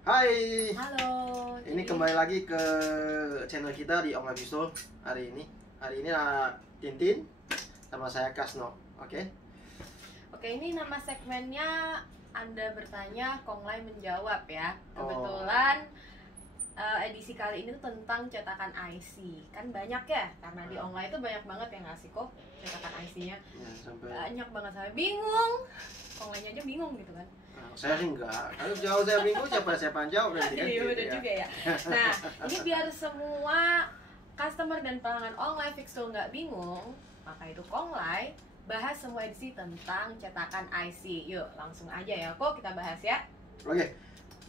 Hai, Halo. ini kembali lagi ke channel kita di Online Visual hari ini. Hari ini Tintin sama saya Kasno, oke? Oke, ini nama segmennya Anda bertanya, Konglai menjawab ya. Kebetulan edisi kali ini tuh tentang cetakan IC. Kan banyak ya, karena di online itu banyak banget yang ngasih kok cetakan IC-nya. Ya, Banyak banget, saya bingung. Konglainya aja bingung gitu kan. Saya sih enggak. Kalau jauh saya bingung siapa yang jawab nanti kan? Iya, Gitu bener ya. juga ya. Nah, ini biar semua customer dan pelanggan online Fixul nggak bingung, maka itu Konglai bahas semua edisi tentang cetakan IC. Yuk, langsung aja ya, kok kita bahas ya. Oke,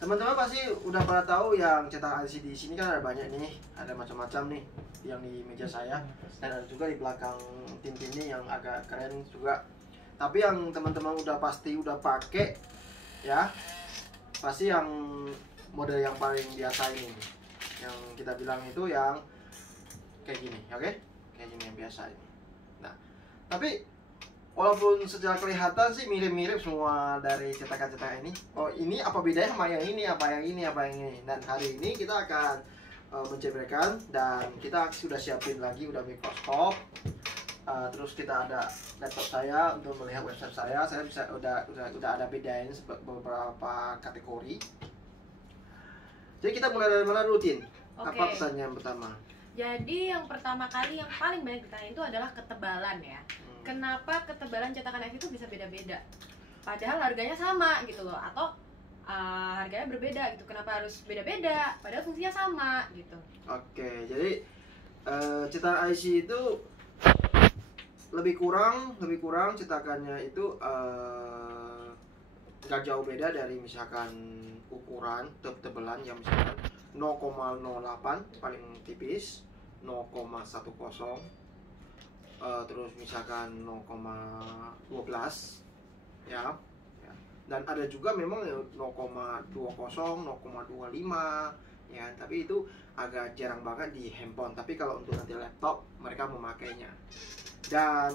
teman-teman pasti udah pada tahu yang cetak IC di sini kan ada banyak nih, ada macam-macam nih yang di meja saya dan ada juga di belakang Tintin ini yang agak keren juga. Tapi yang teman-teman pasti udah pakai ya, pasti yang model yang paling biasa ini, yang kita bilang itu yang kayak gini, oke? Kayak gini yang biasa ini. Nah, tapi walaupun secara kelihatan sih mirip-mirip semua dari cetakan-cetakan ini. Oh, ini apa bedanya sama yang ini, apa yang ini, apa yang ini. Dan hari ini kita akan menceberkan dan kita sudah siapin lagi udah mikroskop. Terus kita ada laptop saya untuk melihat website saya. Saya bisa udah ada bedain beberapa kategori. Jadi kita mulai dari mana dulu, Tin? Oke. Apa pertanyaan pertama? Jadi yang pertama kali yang paling banyak ditanya itu adalah ketebalan ya. Kenapa ketebalan cetakan IC itu bisa beda-beda? Padahal harganya sama gitu loh, atau harganya berbeda gitu. Kenapa harus beda-beda? Padahal fungsinya sama gitu. Oke, jadi cetakan IC itu lebih kurang cetakannya itu nggak jauh beda dari misalkan ukuran tebelan yang misalkan 0,08 paling tipis, 0,10 terus misalkan 0,12 ya. Dan ada juga memang 0,20, 0,25 ya, tapi itu agak jarang banget di handphone. Tapi kalau untuk nanti laptop mereka memakainya. Dan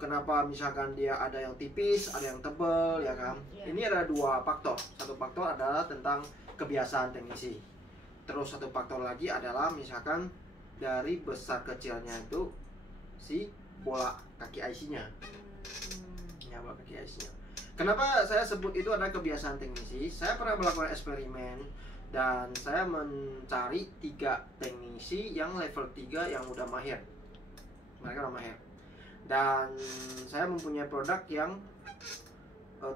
kenapa misalkan dia ada yang tipis, ada yang tebal ya kan? Yeah. Ini ada dua faktor. Satu faktor adalah tentang kebiasaan teknisi. Terus satu faktor lagi adalah misalkan dari besar kecilnya itu si bola kaki IC-nya. Ya, bola kaki IC-nya. Kenapa saya sebut itu adalah kebiasaan teknisi? Saya pernah melakukan eksperimen dan saya mencari 3 teknisi yang level 3 yang udah mahir. Mereka udah mahir. Dan saya mempunyai produk yang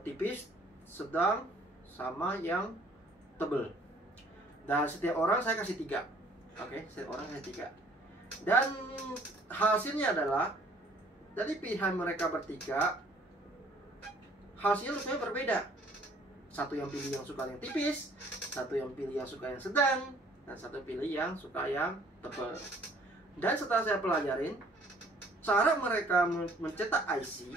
tipis, sedang, sama yang tebel. Dan setiap orang saya kasih 3. Oke, setiap orang kasih 3. Dan hasilnya adalah dari pilihan mereka bertiga, hasilnya rupanya berbeda. Satu yang pilih yang suka yang tipis, satu yang pilih yang suka yang sedang, dan satu pilih yang suka yang tebal. Dan setelah saya pelajarin cara mereka mencetak IC,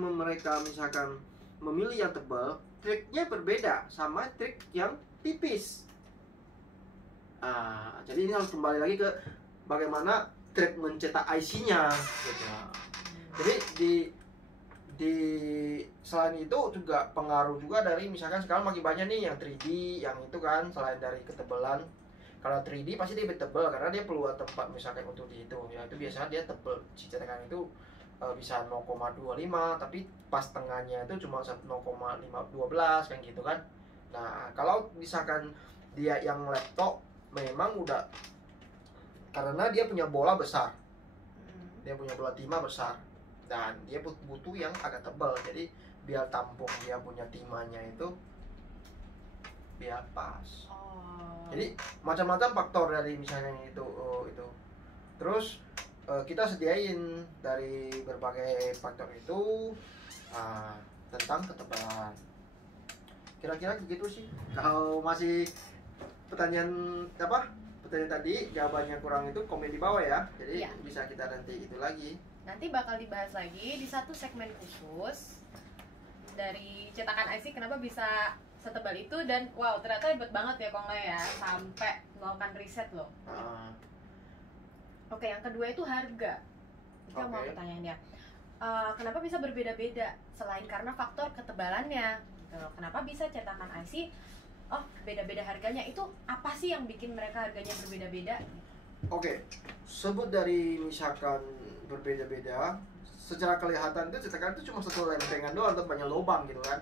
mereka misalkan memilih yang tebal, triknya berbeda sama trik yang tipis. Jadi ini harus kembali lagi ke bagaimana trik mencetak IC-nya. Gitu. Jadi di selain itu juga pengaruh juga dari misalkan sekarang makin banyak nih yang 3D, yang itu kan selain dari ketebalan. Kalau 3D pasti dia lebih tebal karena dia perlu tempat misalkan untuk dihitung ya, itu biasanya dia tebal, si cetakan itu bisa 0,25 tapi pas tengahnya itu cuma 0,512 kan gitu kan. Nah kalau misalkan dia yang laptop memang udah, karena dia punya bola besar, dia punya bola timah besar dan dia butuh yang agak tebal, jadi biar tampung dia punya timahnya itu biar pas. Jadi macam-macam faktor dari misalnya itu. Terus kita sediain dari berbagai faktor itu tentang ketebalan. Kira-kira gitu sih. Kalau masih pertanyaan tadi jawabannya kurang itu komen di bawah ya. Jadi bisa kita nanti itu lagi. Nanti bakal dibahas lagi di satu segmen khusus dari cetakan IC kenapa bisa setebal itu, dan wow ternyata hebat banget ya Konglai ya, sampai melakukan riset loh. Oke, yang kedua itu harga. Itu mau pertanyaannya. Kenapa bisa berbeda-beda selain karena faktor ketebalannya gitu gitu. Kenapa bisa cetakan IC beda-beda harganya? Itu apa sih yang bikin mereka harganya berbeda-beda? Oke, sebut dari misalkan berbeda-beda, secara kelihatan itu cetakan itu cuma satu lempengan doang atau banyak lubang gitu kan.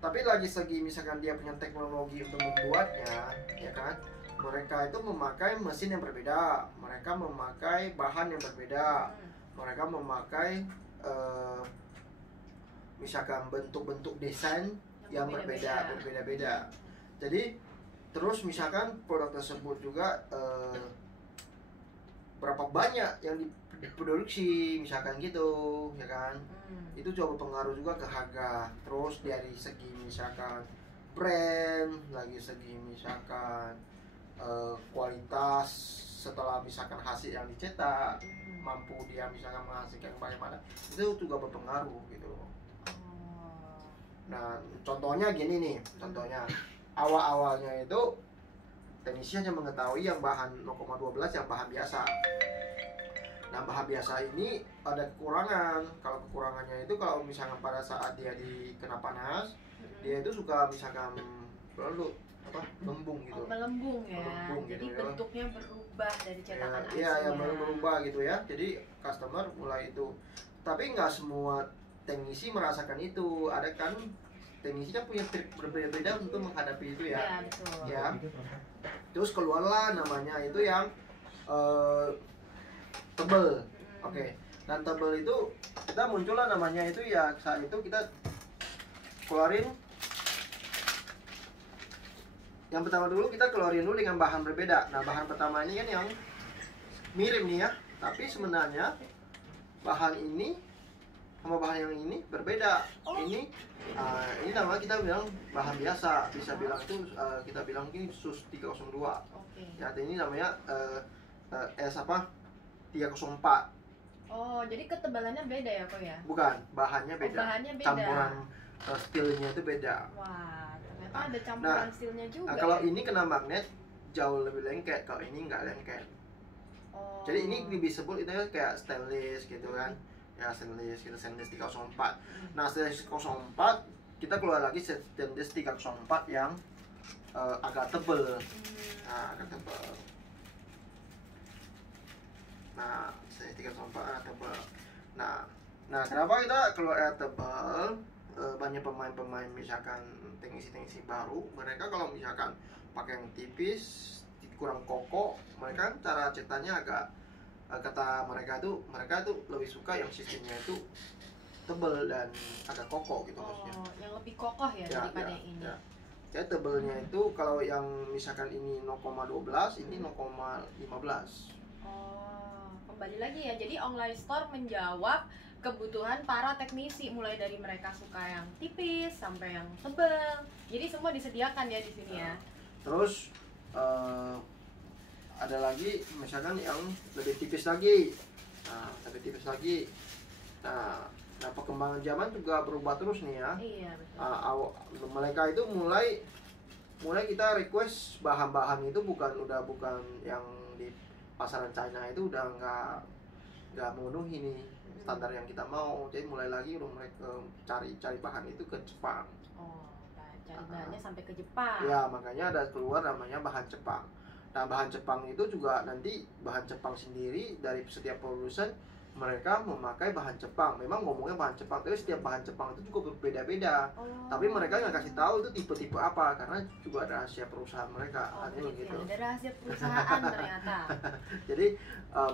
Tapi lagi segi misalkan dia punya teknologi untuk membuatnya, ya kan, mereka itu memakai mesin yang berbeda, mereka memakai bahan yang berbeda, mereka memakai misalkan bentuk-bentuk desain yang berbeda-beda. Jadi terus misalkan produk tersebut juga berapa banyak yang diproduksi misalkan gitu, ya kan. Itu coba pengaruh juga ke harga. Terus dari segi misalkan brand, lagi segi misalkan kualitas setelah misalkan hasil yang dicetak, mampu dia misalkan menghasilkan bagaimana, itu juga berpengaruh gitu. Nah, contohnya gini nih, contohnya awal-awalnya itu teknisi hanya mengetahui yang bahan 0,12 yang bahan biasa. Nah, bahan biasa ini ada kekurangan. Kalau kekurangannya itu kalau misalkan pada saat dia dikena panas, dia itu suka misalkan melembung gitu. Melembung ya. Melembung, jadi gitu, bentuknya berubah dari cetakan IC. Iya, yang berubah gitu ya. Jadi customer mulai itu. Tapi nggak semua teknisi merasakan itu. Ada kan teknisinya punya trik berbeda-beda untuk menghadapi itu ya. Iya, betul. Ya. Terus keluarlah namanya itu yang tebel. Oke. Dan tebel itu kita muncullah namanya itu ya, saat itu kita keluarin. Yang pertama dulu kita keluarin dulu dengan bahan berbeda. Nah, bahan pertama ini kan yang mirip nih ya, tapi sebenarnya bahan ini sama bahan yang ini berbeda. Ini namanya kita bilang bahan biasa, bisa bilang itu kita bilang ini SUS 302. Ya, ini namanya S304. Oh, jadi ketebalannya beda ya kok ya? Bukan, bahannya beda. Bahannya beda. Campuran steelnya itu beda. Wah, ternyata ada campuran steelnya juga. Nah, kalau ini kena magnet jauh lebih lengket, kalau ini nggak lengket. Jadi ini disebut itu kayak stainless gitu kan. Ya, stainless 304. Nah, stainless 304 kita keluar lagi stainless 304 yang agak tebel. Nah, agak tebel. Nah, stainless 304 agak tebel. Nah, kenapa kita keluar air tebel? Banyak pemain-pemain misalkan teknisi-teknisi baru, mereka kalau misalkan pakai yang tipis, kurang kokoh, mereka cara cetaknya agak kata mereka tuh lebih suka yang sistemnya itu tebel dan agak kokoh gitu maksudnya. Yang lebih kokoh ya daripada yang ini. Jadi tebelnya itu kalau yang misalkan ini 0,12, ini 0,15. Kembali lagi ya. Jadi online store menjawab kebutuhan para teknisi, mulai dari mereka suka yang tipis sampai yang tebel. Jadi semua disediakan ya di sini ya. Terus ada lagi misalkan yang lebih tipis lagi. Lebih tipis lagi. Nah, perkembangan zaman juga berubah terus nih ya. Iya, betul. Mereka itu mulai kita request bahan-bahan itu bukan yang di pasaran China itu udah nggak memenuhi nih standar yang kita mau. Jadi mulai lagi mereka cari bahan itu ke Jepang. Cari bahannya sampai ke Jepang. Ya, makanya ada keluar namanya bahan Jepang. Nah, bahan Jepang itu juga nanti bahan Jepang sendiri dari setiap produsen mereka memakai bahan Jepang. Memang ngomongnya bahan Jepang, tapi setiap bahan Jepang itu juga berbeda-beda. Tapi mereka nggak kasih tahu itu tipe-tipe apa karena juga ada rahasia perusahaan mereka. Gitu. Ada rahasia perusahaan ternyata. Jadi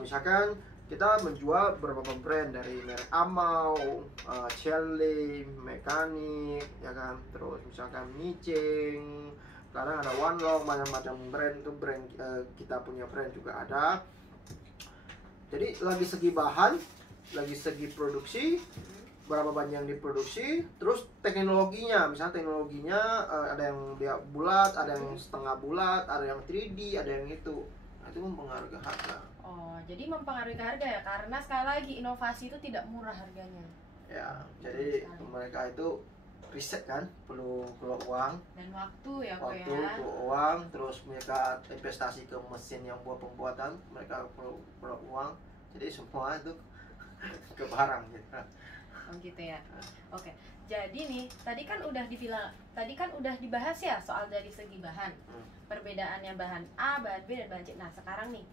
misalkan kita menjual beberapa brand dari merek Amau, Chelly, Mekanik, ya kan. Terus misalkan Micing, sekarang ada One Long, macam-macam brand itu kita punya brand juga ada. Jadi lagi segi bahan, lagi segi produksi, berapa banyak yang diproduksi, terus teknologinya, misalnya teknologinya ada yang dia bulat, ada yang setengah bulat, ada yang 3D, ada yang itu. Nah, itu mempengaruhi harga. Jadi mempengaruhi harga ya, karena sekali lagi inovasi itu tidak murah harganya. Ya, jadi mereka itu riset kan, perlu uang dan waktu ya kok ya. Perlu uang, terus mereka investasi ke mesin yang buat pembuatan, mereka perlu uang. Jadi semua itu ke barang gitu. Oh gitu ya. Oke. Jadi nih, tadi kan udah dibahas ya soal dari segi bahan. Perbedaannya bahan A, bahan B dan bahan C. Nah, sekarang nih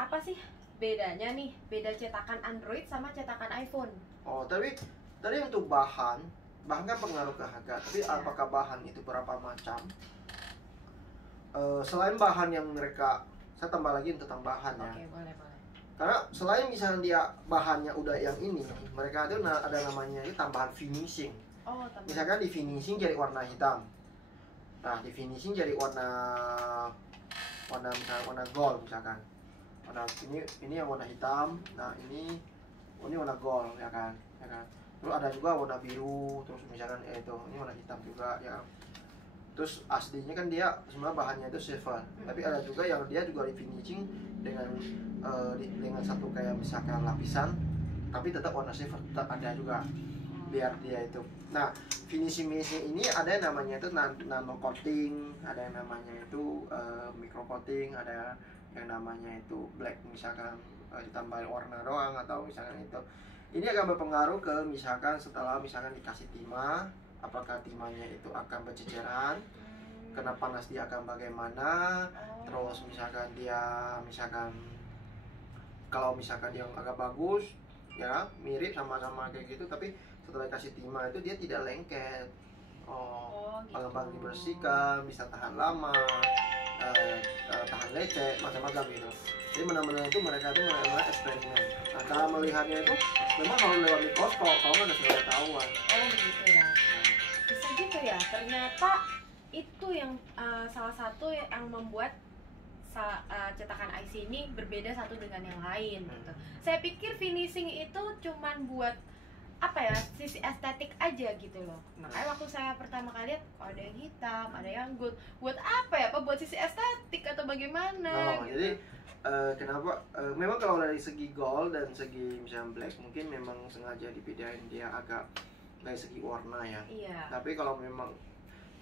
apa sih bedanya nih? Beda cetakan Android sama cetakan iPhone. Oh, tapi tadi untuk bahan kan pengaruh ke harga. Tapi apakah bahan itu berapa macam? Selain bahan yang saya tambah lagi tentang bahan ya. Oke, boleh. Karena selain misalnya dia bahannya udah yang ini, mereka ada namanya itu tambahan finishing. Oh, tambahan. Misalkan di finishing jadi warna hitam. Nah, di finishing jadi warna misalkan warna gold misalkan. Warna ini yang warna hitam. Nah, ini warna gold ya kan. Terus ada juga warna biru, terus misalkan itu ini warna hitam juga ya. Terus aslinya kan dia sebenarnya bahannya itu silver, tapi ada juga yang dia juga di finishing dengan satu kayak misalkan lapisan, tapi tetap warna silver, tetap ada juga biar dia itu. Nah, finishing ini ada yang namanya itu nano coating, ada yang namanya itu micro coating, ada yang namanya itu black misalkan ditambahin warna doang atau misalkan itu. Ini akan berpengaruh ke misalkan setelah misalkan dikasih timah, apakah timahnya itu akan berceceran, kena panas dia akan bagaimana, terus misalkan kalau misalkan dia agak bagus ya mirip sama-sama kayak gitu, tapi setelah dikasih timah itu dia tidak lengket. Gitu. Gampang dibersihkan, bisa tahan lama, tahan lecet, macam-macam gitu. Jadi benar-benar itu mereka itu melakukan eksperimen. Nah, cara melihatnya itu memang harus lewat mikroskop, kalau nggak bisa ketahuan. Oh begitu ya. Bisa gitu ya. Ternyata itu yang salah satu yang membuat cetakan IC ini berbeda satu dengan yang lain. Gitu. Saya pikir finishing itu cuman buat apa ya, sisi estetik aja gitu loh. Makanya waktu saya pertama kali lihat ada yang hitam, ada yang gold. Buat apa ya? Apa buat sisi estetik atau bagaimana? Gitu. Jadi kenapa? Memang kalau dari segi gold dan segi misalnya black mungkin memang sengaja dibedain dia agak dari segi warna ya. Iya.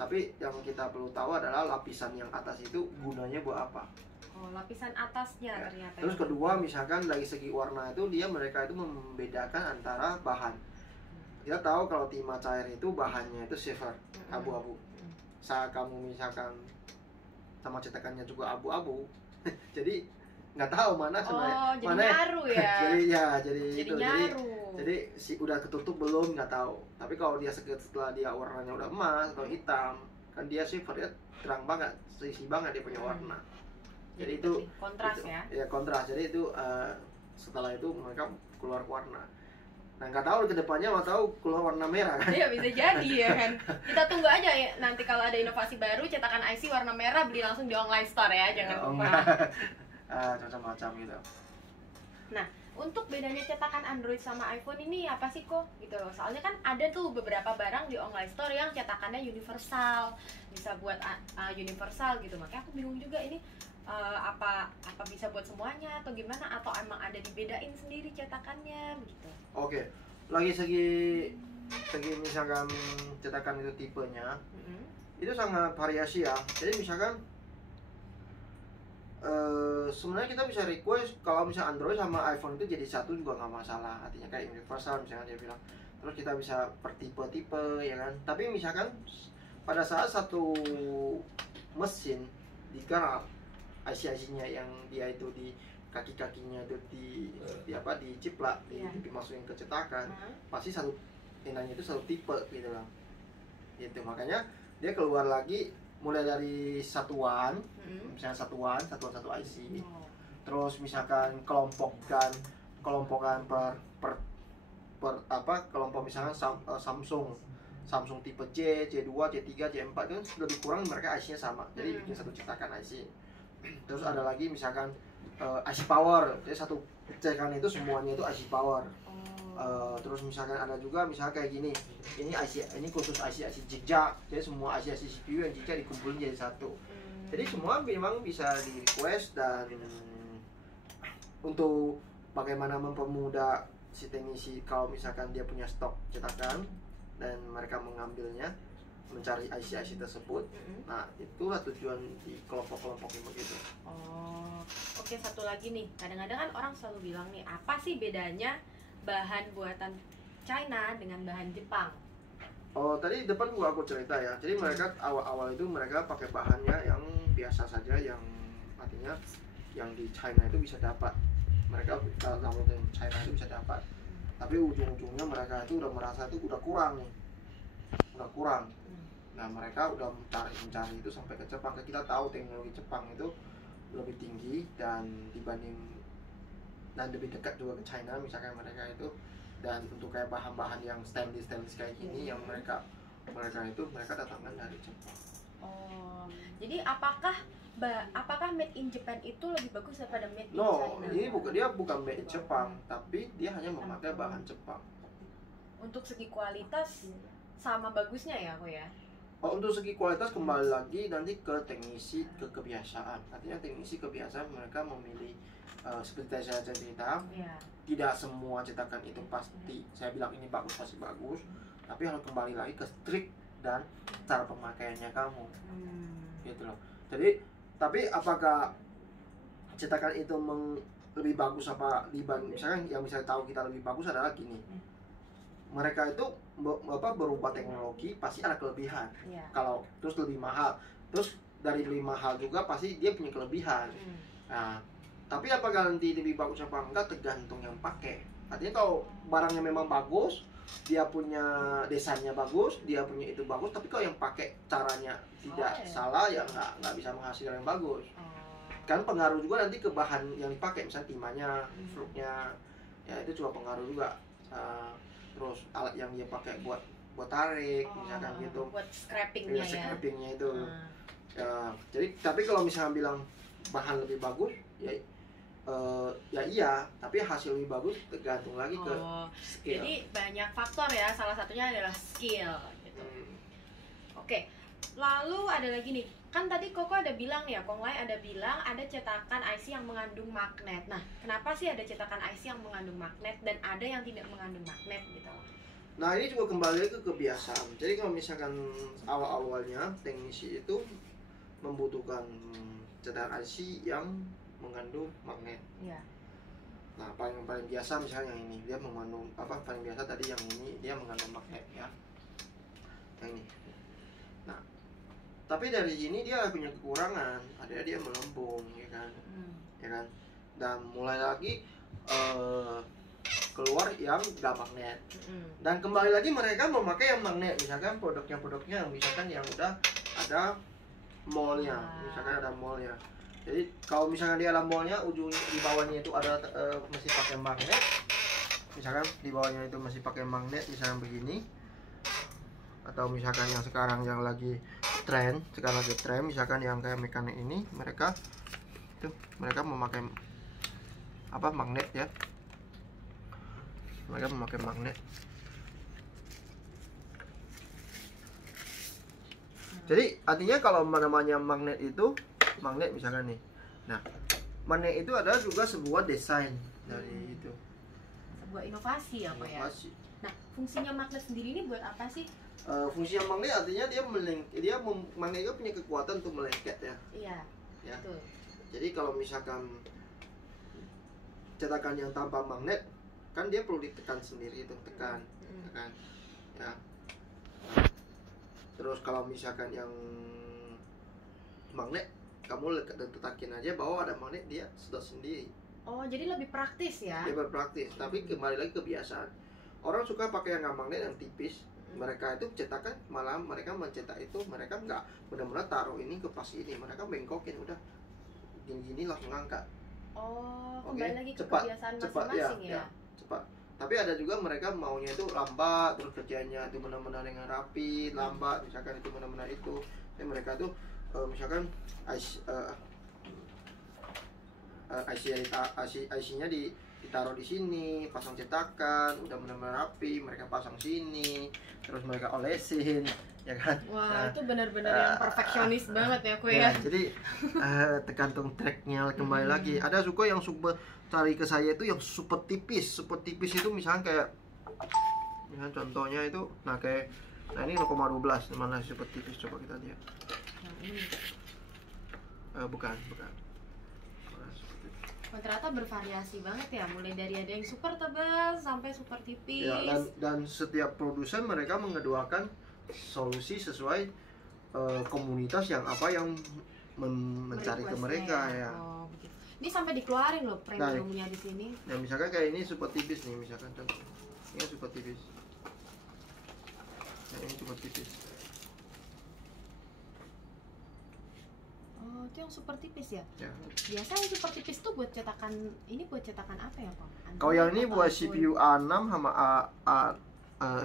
Tapi yang kita perlu tahu adalah lapisan yang atas itu gunanya buat apa? Oh, lapisan atasnya ya. Ternyata. Terus kedua misalkan dari segi warna itu mereka itu membedakan antara bahan. Kita tahu kalau timah cair itu bahannya itu silver, abu-abu. Saat kamu misalkan sama cetakannya juga abu-abu, jadi nggak tahu mana sebenarnya. Jadi nyaru ya. Jadi udah ketutup belum nggak tahu. Tapi kalau dia setelah dia warnanya udah emas atau hitam, kan dia silver, dia terang banget, seisi banget dia punya warna. Jadi itu kontras itu, ya. Ya kontras. Jadi itu setelah itu mereka keluar warna. Nah, nggak tahu kedepannya mau tahu keluar warna merah kan? Iya bisa jadi ya kan. Kita tunggu aja ya nanti kalau ada inovasi baru cetakan IC warna merah, beli langsung di online store ya, jangan lupa. Macam-macam gitu. Nah, untuk bedanya cetakan Android sama iPhone ini apa sih kok gitu loh? Soalnya kan ada tuh beberapa barang di online store yang cetakannya universal, bisa buat universal gitu. Makanya aku bingung juga ini apa bisa buat semuanya atau gimana, atau emang ada dibedain sendiri cetakannya gitu. Oke. Lagi segi misalkan cetakan itu tipenya, itu sangat variasi ya. Jadi misalkan sebenarnya kita bisa request kalau misalnya Android sama iPhone itu jadi satu juga nggak masalah, artinya kayak universal misalnya dia bilang. Terus kita bisa per tipe ya kan. Tapi misalkan pada saat satu mesin digarap IC-IC-nya yang dia itu di kaki-kakinya itu diciplak, dimasukin ke cetakan, pasti satu tipe gitu lah. Gitu. Makanya dia keluar lagi mulai dari satuan, misalnya satuan satu IC. Terus misalkan kelompokan per kelompok misalkan Samsung tipe C, C2, C3, C4 itu lebih kurang mereka IC-nya sama. Jadi bikin satu cetakan IC. Terus ada lagi misalkan IC power, jadi satu cetakan itu semuanya itu IC power. Terus misalkan ada juga misalnya kayak gini, ini khusus IC jejak, jadi semua IC CPU yang jejak dikumpulin jadi satu. Jadi semua memang bisa di request, dan untuk bagaimana mempermudah si teknisi kalau misalkan dia punya stok cetakan dan mereka mengambilnya, mencari IC tersebut. Nah, itulah tujuan di kelompok-kelompokin begitu. Oke, satu lagi nih. Kadang-kadang kan orang selalu bilang nih, apa sih bedanya bahan buatan China dengan bahan Jepang? Oh, tadi depan aku cerita ya. Jadi mereka awal-awal itu mereka pakai bahannya yang biasa saja, yang artinya yang di China itu bisa dapat. Mereka kalau di China itu bisa dapat. Tapi ujung-ujungnya mereka itu udah merasa itu udah kurang nih. Udah kurang. Nah, mereka udah mencari itu sampai ke Jepang. Kita tahu teknologi Jepang itu lebih tinggi dan lebih dekat juga ke China, misalkan mereka itu. Dan untuk kayak bahan-bahan yang stainless kayak gini yang mereka datangkan dari Jepang. Oh, jadi apakah made in Japan itu lebih bagus daripada made in No, China? ini bukan made in Jepang, tapi dia hanya memakai bahan Jepang. Untuk segi kualitas sama bagusnya ya, aku ya. Oh, untuk segi kualitas kembali lagi nanti ke teknisi, ke kebiasaan. Artinya teknisi kebiasaan mereka memilih seperti saya cerita. Iya. Tidak semua cetakan itu pasti saya bilang ini bagus pasti bagus, tapi harus kembali lagi ke strict dan cara pemakaiannya kamu, gitu loh. Jadi tapi apakah cetakan itu lebih bagus apa dibanding, misalkan yang bisa tahu kita lebih bagus adalah gini, mereka itu berubah teknologi pasti ada kelebihan. Kalau terus lebih mahal, terus dari lebih mahal juga pasti dia punya kelebihan. Nah, tapi apakah nanti lebih bagus apa enggak tergantung yang pakai. Artinya kalau barangnya memang bagus, dia punya desainnya bagus, dia punya itu bagus, tapi kalau yang pakai caranya tidak salah ya nggak bisa menghasilkan yang bagus. Kan pengaruh juga nanti ke bahan yang dipakai, misalnya timahnya, fluknya, ya itu juga pengaruh juga. Terus alat yang dia pakai buat tarik, misalkan gitu. Buat scrapingnya ya. Scrapingnya itu. Ya, jadi tapi kalau misalnya bilang bahan lebih bagus, ya iya, tapi hasil lebih bagus tergantung lagi ke skill. Jadi banyak faktor ya, salah satunya adalah skill gitu. Oke, lalu ada lagi nih, kan tadi Koko ada bilang ya, Konglai ada bilang ada cetakan IC yang mengandung magnet. Nah, kenapa sih ada cetakan IC yang mengandung magnet dan ada yang tidak mengandung magnet gitu? Nah, ini juga kembali ke kebiasaan. Jadi kalau misalkan awal-awalnya teknisi itu membutuhkan cetakan IC yang mengandung magnet. Iya. Nah, paling biasa misalnya yang ini dia mengandung paling biasa tadi yang ini dia mengandung magnet ya. Yang ini. Nah, tapi dari sini dia punya kekurangan, ada dia melempung ya kan. Ya kan? Dan mulai lagi keluar yang gak magnet. Dan kembali lagi mereka memakai yang magnet, misalkan produknya yang misalkan yang udah ada mallnya, misalkan ada mallnya. Jadi kalau misalkan dia ada mallnya, ujung di bawahnya itu ada masih pakai magnet, misalkan di bawahnya itu masih pakai magnet, misalkan begini, atau misalkan yang sekarang yang lagi tren, misalkan yang kayak mekanik ini, mereka memakai magnet ya, mereka memakai magnet. Jadi artinya kalau namanya magnet itu magnet misalkan nih. Nah, magnet itu adalah juga sebuah desain dari itu. Sebuah inovasi ya, Pak ya. Nah, fungsinya magnet sendiri ini buat apa sih? Fungsinya magnet artinya magnet itu punya kekuatan untuk melengket ya. Iya. Ya. Betul. Jadi kalau misalkan cetakan yang tanpa magnet kan dia perlu ditekan sendiri itu, tekan. Ya. Terus kalau misalkan yang magnet kamu tetakin aja bahwa ada magnet, dia sudah sendiri. Oh, jadi lebih praktis ya? Lebih praktis, tapi kembali lagi kebiasaan. Orang suka pakai yang magnet yang tipis. Mereka itu cetakan, malah mereka mencetak itu, mereka nggak benar-benar taruh ini ke pas ini, mereka bengkokin, udah gini-gini langsung angkat. Oh, kembali lagi ke kebiasaan masing-masing ya? Cepat. Tapi ada juga mereka maunya itu lambat, terus kerjanya itu benar-benar dengan rapi, lambat, misalkan itu benar-benar itu. Jadi mereka tuh misalkan IC-nya ditaruh di sini, pasang cetakan, udah benar-benar rapi, mereka pasang sini, terus mereka olesin, ya kan? Wah, itu benar-benar yang perfeksionis banget ya, ya. Jadi tergantung tracknya kembali lagi. Ada suka yang super cari ke saya itu yang super tipis itu misalnya kayak, misalnya contohnya itu, nah ini 0,12, mana super tipis, coba kita lihat. Bukan. Ternyata bervariasi banget ya, mulai dari ada yang super tebal sampai super tipis. Ya, dan setiap produsen mereka mengeduakan solusi sesuai komunitas yang mencari ke mereka ya. Oh, begitu. Ini sampai dikeluarin loh premiumnya di sini. Nah, misalkan kayak ini super tipis nih, misalkan contoh. Ini super tipis. Nah, ini super tipis. Oh, itu yang super tipis ya? Ya. Biasa yang super tipis tuh buat cetakan, ini buat cetakan apa ya, Pak? Kalau yang ini buat CPU A6 sama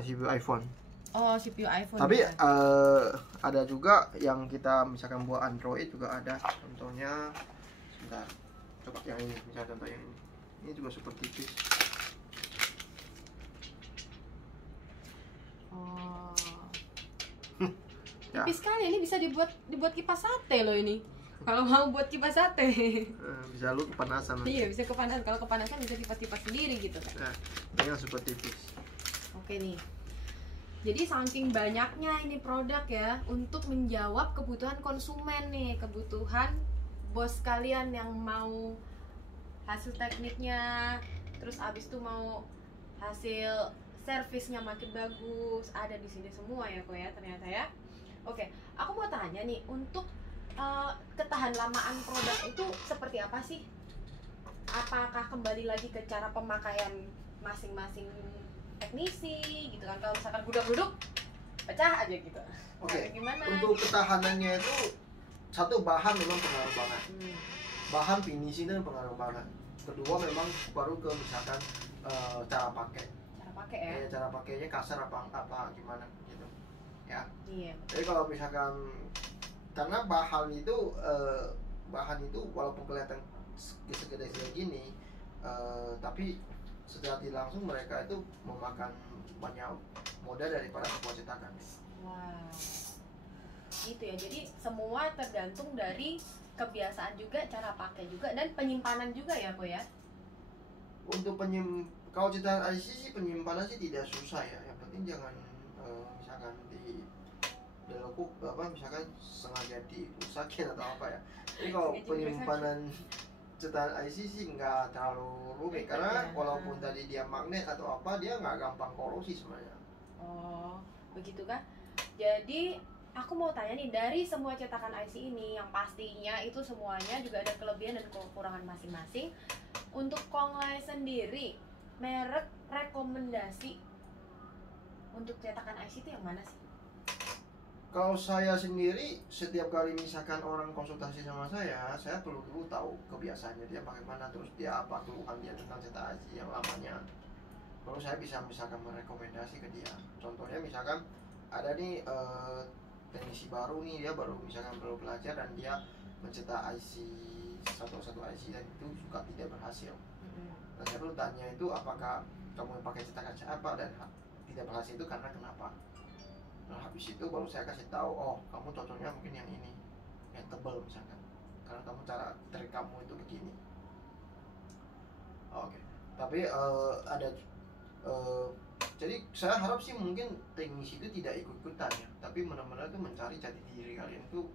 CPU iPhone. Oh, CPU iPhone. Tapi ya? ada juga yang kita misalkan buat Android juga ada. Contohnya, sebentar. Coba yang ini, misalnya contoh yang ini. Ini juga super tipis. Oh. Ya. Tipis sekali, ini bisa dibuat kipas sate loh ini. Kalau mau buat kipas sate. Bisa lu kepanasan. Iya, bisa kepanasan. Kalau kepanasan bisa kipas-kipas sendiri gitu kan. Nah, ini yang super tipis. Oke nih. Jadi saking banyaknya ini produk ya untuk menjawab kebutuhan konsumen nih, kebutuhan bos kalian yang mau hasil tekniknya, terus abis itu mau hasil servisnya makin bagus, ada di sini semua ya kok ya ternyata ya. Oke, aku mau tanya nih, untuk ketahan lamaan produk itu seperti apa sih? Apakah kembali lagi ke cara pemakaian masing-masing teknisi gitu kan? Kalau misalkan gudang-guduk pecah aja gitu. Oke. Nah, gimana? Untuk ketahanannya itu satu, bahan memang pengaruh banget. Bahan finishingnya pengaruh banget. Kedua memang baru ke misalkan cara pakai. Cara pakai ya. Cara pakainya kasar apa gimana gitu. Ya. Iya. Jadi kalau misalkan karena bahan itu walaupun kelihatan segede gini, tapi secara tidak langsung mereka itu memakan banyak modal daripada sebuah cetakan. Wow. Gitu ya. Jadi semua tergantung dari kebiasaan juga, cara pakai juga, dan penyimpanan juga ya, Ko ya. Untuk kalau cetakan IC sih penyimpanan sih tidak susah ya. Yang penting jangan misalkan dilekuk misalkan sengaja dirusakin atau apa ya. Jadi kalau penyimpanan cetakan IC sih nggak terlalu rumit karena walaupun tadi dia magnet atau apa, dia nggak gampang korosi sebenarnya. Oh, begitu kan? Jadi aku mau tanya nih, dari semua cetakan IC ini yang pastinya itu semuanya juga ada kelebihan dan kekurangan masing-masing. Untuk Konglai sendiri, merek rekomendasi untuk cetakan IC itu yang mana sih? Kalau saya sendiri, setiap kali misalkan orang konsultasi sama saya perlu dulu tahu kebiasaannya dia bagaimana, terus dia apa keluhan dia tentang cetakan IC yang lamanya. Baru saya bisa misalkan merekomendasi ke dia. Contohnya misalkan ada nih teknisi baru nih, dia baru misalkan baru belajar dan dia mencetak IC satu IC dan itu suka tidak berhasil. Dan saya perlu tanya itu apakah kamu pakai cetakan apa dan tidak berhasil itu karena kenapa. Nah habis itu baru saya kasih tahu, oh kamu cocoknya mungkin yang ini, yang tebal misalkan, karena kamu cara trik kamu itu begini. Oke. Tapi jadi saya harap sih mungkin teknisi itu tidak ikut-ikutan ya, tapi benar-benar itu mencari jati diri kalian itu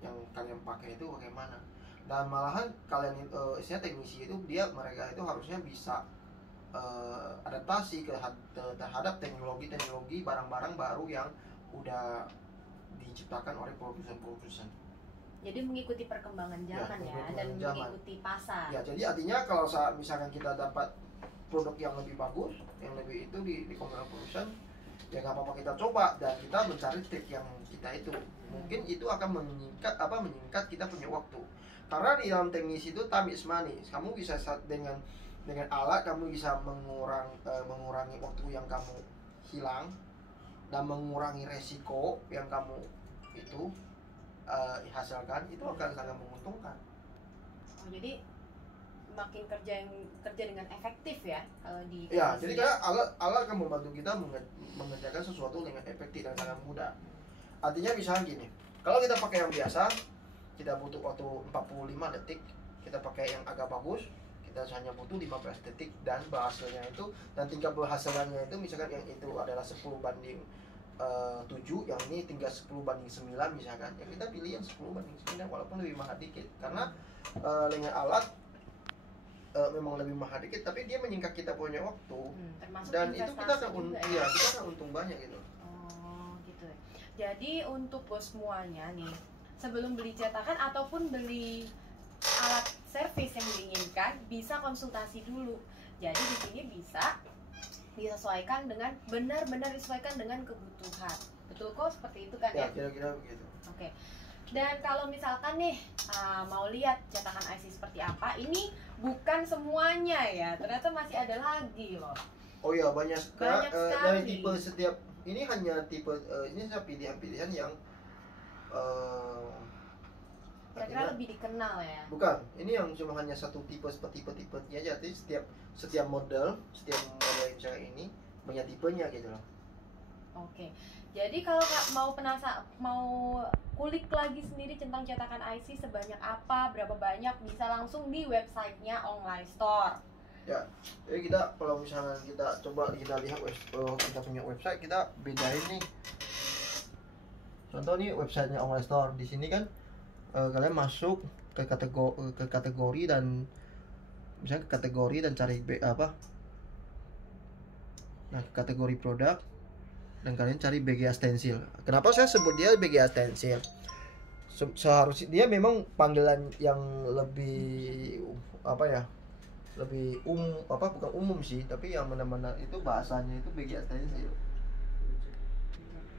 yang kalian pakai itu bagaimana. Dan malahan kalian istilah teknisi itu mereka itu harusnya bisa adaptasi terhadap teknologi barang-barang baru yang udah diciptakan oleh produsen-produsen. Jadi mengikuti perkembangan zaman dan mengikuti pasar. Ya, jadi artinya kalau misalkan kita dapat produk yang lebih bagus, yang lebih itu di komunitas produsen, ya nggak apa-apa kita coba dan kita mencari trik yang kita itu. Mungkin itu akan menyingkat kita punya waktu. Karena di dalam teknisi itu time is money. Kamu bisa dengan alat kamu bisa mengurangi waktu yang kamu hilang dan mengurangi resiko yang kamu itu hasilkan, itu akan sangat menguntungkan. Oh, jadi makin kerja dengan efektif ya kalau di ya, jadi karena alat akan membantu kita mengerjakan sesuatu dengan efektif dan sangat mudah. Artinya misalnya gini, kalau kita pakai yang biasa kita butuh waktu 45 detik, kita pakai yang agak bagus kita hanya butuh 15 detik dan berhasilnya itu, dan tingkat berhasilannya itu misalkan yang itu adalah 10:7, yang ini tinggal 10:9 misalkan, ya kita pilih yang 10:9 walaupun lebih mahal dikit karena dengan alat memang lebih mahal dikit, tapi dia menyingkat kita punya waktu. Termasuk Dan itu kita akan juga iya, kita akan untung banyak gitu. Oh gitu. Jadi untuk bos semuanya nih, sebelum beli cetakan ataupun beli alat servis yang diinginkan, bisa konsultasi dulu. Jadi di sini bisa disesuaikan dengan benar-benar disesuaikan dengan kebutuhan. Betul kok, seperti itu kan ya? Kira-kira begitu. Oke. Dan kalau misalkan nih mau lihat cetakan IC seperti apa, ini bukan semuanya ya, ternyata masih ada lagi loh. Oh iya, banyak Banyak sekali. Dari tipe setiap ini hanya tipe ini saya pilihan-pilihan yang Kira-kira lebih dikenal ya. Bukan, ini yang cuma hanya satu tipe seperti tipe-tipenya aja. Jadi setiap model yang misalnya ini banyak tipenya gitu loh. Oke. Jadi kalau mau mau kulik lagi sendiri tentang cetakan IC sebanyak apa, berapa banyak, bisa langsung di websitenya Online Store. Ya, jadi kita kalau misalnya kita coba kita lihat kita punya website, kita bedain nih. Contoh nih websitenya Online Store. Di sini kan kalian masuk ke kategori dan misalnya ke kategori dan cari kategori produk dan kalian cari BGA stencil. Kenapa saya sebut dia BGA stencil? Seharusnya dia memang panggilan yang lebih lebih bukan umum sih, tapi yang mana-mana itu bahasanya itu BGA stencil.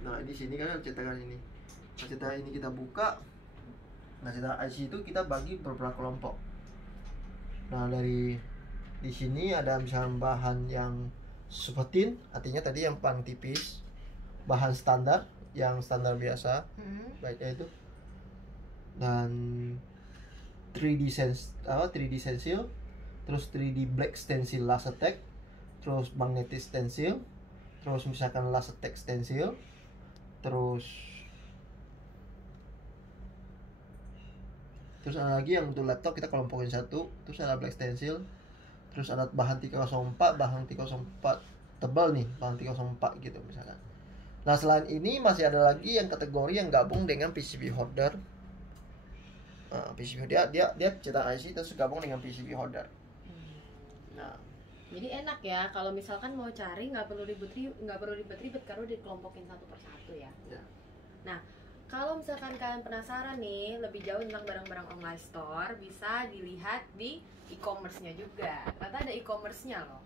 Nah, di sini kan cetakan ini. Nah, cetakan ini kita buka. Nah, cetakan IC itu kita bagi beberapa kelompok. Nah, di sini ada misalnya bahan yang super thin, artinya tadi yang paling tipis. Bahan standar, yang standar biasa, baiknya itu. Dan 3D stencil, terus 3D black stencil Lasertec, terus magnetic stencil, terus misalkan Lasertec stencil, terus ada lagi yang untuk laptop kita kelompokin satu, terus ada black stencil, terus ada bahan 304 tebal nih, bahan 304 gitu misalkan. Nah, selain ini masih ada lagi yang kategori yang gabung dengan PCB holder. Nah, PCB dia cetak IC terus gabung dengan PCB holder. Nah, jadi enak ya kalau misalkan mau cari nggak perlu ribet-ribet karena dikelompokin satu persatu ya. Nah, kalau misalkan kalian penasaran nih lebih jauh tentang barang-barang online store, bisa dilihat di e-commerce-nya juga. Ternyata ada e-commerce-nya loh.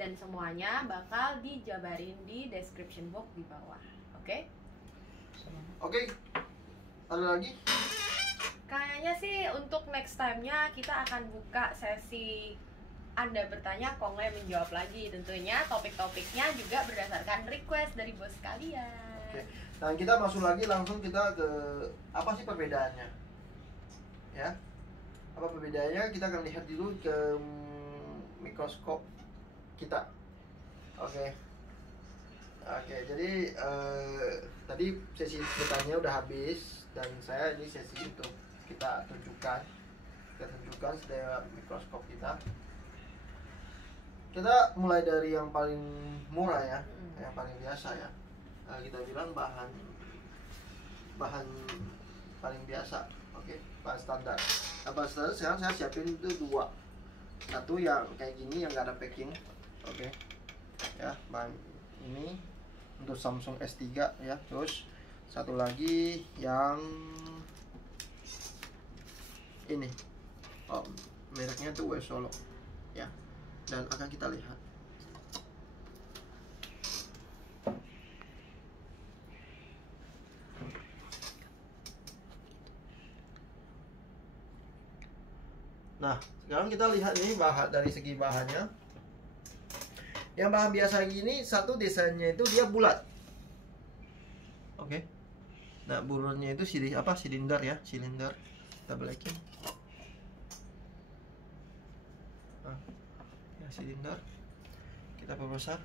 Dan semuanya bakal dijabarin di description box di bawah. Oke? Oke. Ada lagi? Kayaknya sih untuk next time-nya kita akan buka sesi Anda bertanya, Konglai menjawab lagi. Tentunya topik-topiknya juga berdasarkan request dari bos kalian. Oke. Dan kita masuk lagi langsung kita ke apa sih perbedaannya? Ya. Apa perbedaannya? Kita akan lihat dulu ke mikroskop kita. Oke, jadi tadi sesi bertanya udah habis dan saya ini sesi untuk kita tunjukkan sedaya mikroskop kita. Kita mulai dari yang paling murah ya, yang paling biasa ya. Kita bilang bahan paling biasa, oke, bahan standar. Bahan standar sekarang saya siapin itu dua. Satu yang kayak gini yang gak ada packing. Oke. Ya, bahan ini untuk Samsung S3 ya. Terus satu lagi yang ini. Mereknya tuh West Solo. Ya. Dan akan kita lihat. Nah, sekarang kita lihat nih bahan dari segi bahannya. Yang bahan biasa gini, satu desainnya itu dia bulat. Oke. Nah, buruannya itu silinder ya, silinder. Kita belekin. Nah, ya silinder. Kita perbesar.